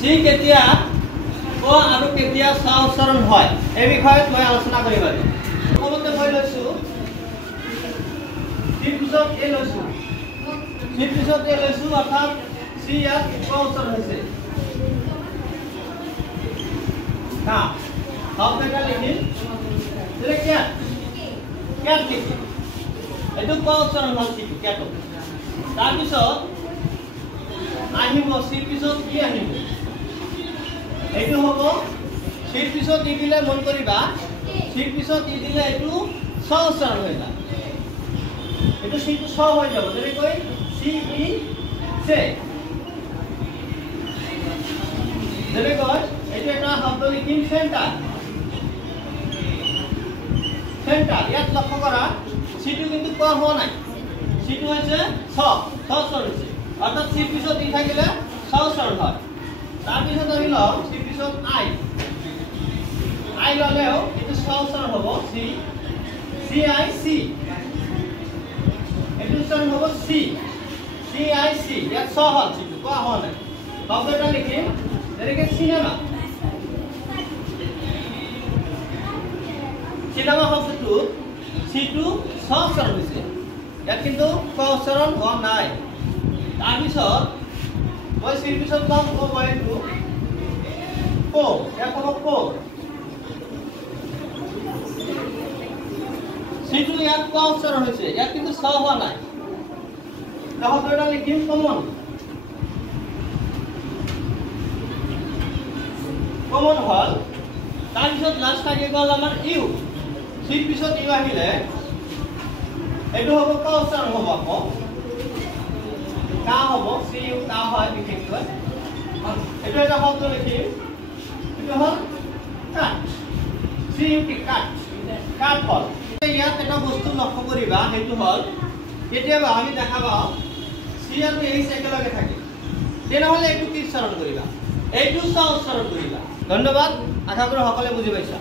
সি কেতিয়া ক আৰু কেতিয়া ছ উচ্চাৰণ হয় এই বিষয়ত মই আলোচনা কৰিম আজি। প্ৰথমতে মই লৈছো সি পিছত এ লৈছো, সি পিছত এ লৈছো অৰ্থাৎ সি ইয়াত ক উচ্চাৰণ হৈছে। হা শব্দ এটা লিখিম যেনে কেট, কেট লিখিম এইটো ক উচ্চাৰণ হ'ল সি কেট। তাৰপিছত আহিব সি পিছত কি আহিব এইটো হ'ব সিৰ পিছত ই দিলে মন কৰিবা সিৰ পিছত ই দিলে এইটো ছ উচ্চাৰণ হৈ যায়, এইটো সিটো ছ হৈ যাব যেনেকৈ সি ই সে। যেনেকৈ এইটো এটা শব্দ লিখিম চেণ্টাৰ, চেণ্টাৰ ইয়াত লক্ষ্য কৰা সিটো কিন্তু কোৱা হোৱা নাই, সিটো হৈছে ছ উচ্চাৰণ হৈছে অৰ্থাৎ সিৰ পিছত ই থাকিলে ছ উচ্চাৰণ হয়। তাৰপিছত আমি লওঁ সিৰ পিছত আই, আই ললেও এইটো ছ উচ্চাৰণ হ'ব সি, সি আই সি এইটো উচ্চাৰণ হ'ব সি, সি আই সি ইয়াত ছ হ'ল সিটো কোৱা হোৱা নাই। শব্দ এটা লিখিম যেনেকৈ চিনেমা, চিনেমা শব্দটো সিটো ছ উচ্চাৰণ হৈছে ইয়াত কিন্তু ক উচ্চাৰণ হোৱা নাই। তাৰপিছত মই সিৰ পিছত লম ক মই এইটো কো, ইয়াত ক'ব কো, সিটো ইয়াত ক উচ্চাৰণ হৈছে ইয়াত কিন্তু ছ হোৱা নাই। শব্দ এটা লিখিম কমন, কমন হল। তাৰপিছত লাষ্ট থাকি গ'ল আমাৰ ইউ, সিৰ পিছত ইউ আহিলে এইটো হ'ব ক উচ্চাৰণ হ'ব আকৌ কা হ'ব, সি ইউ কা হয় বিশেষকৈ। এইটো এটা শব্দ লিখিম এইটো হ'ল কাট, সি ইউ টি কাট, কাট হ'ল। ইয়াত এটা বস্তু লক্ষ্য কৰিবা সেইটো হ'ল কেতিয়াবা আমি দেখা পাওঁ সি আৰু এইচ একেলগে থাকে, তেনেহ'লে এইটো কি উচ্চাৰণ কৰিবা, এইটো ছ উচ্চাৰণ কৰিবা। ধন্যবাদ, আশা কৰোঁ সকলোৱে বুজি পাইছা।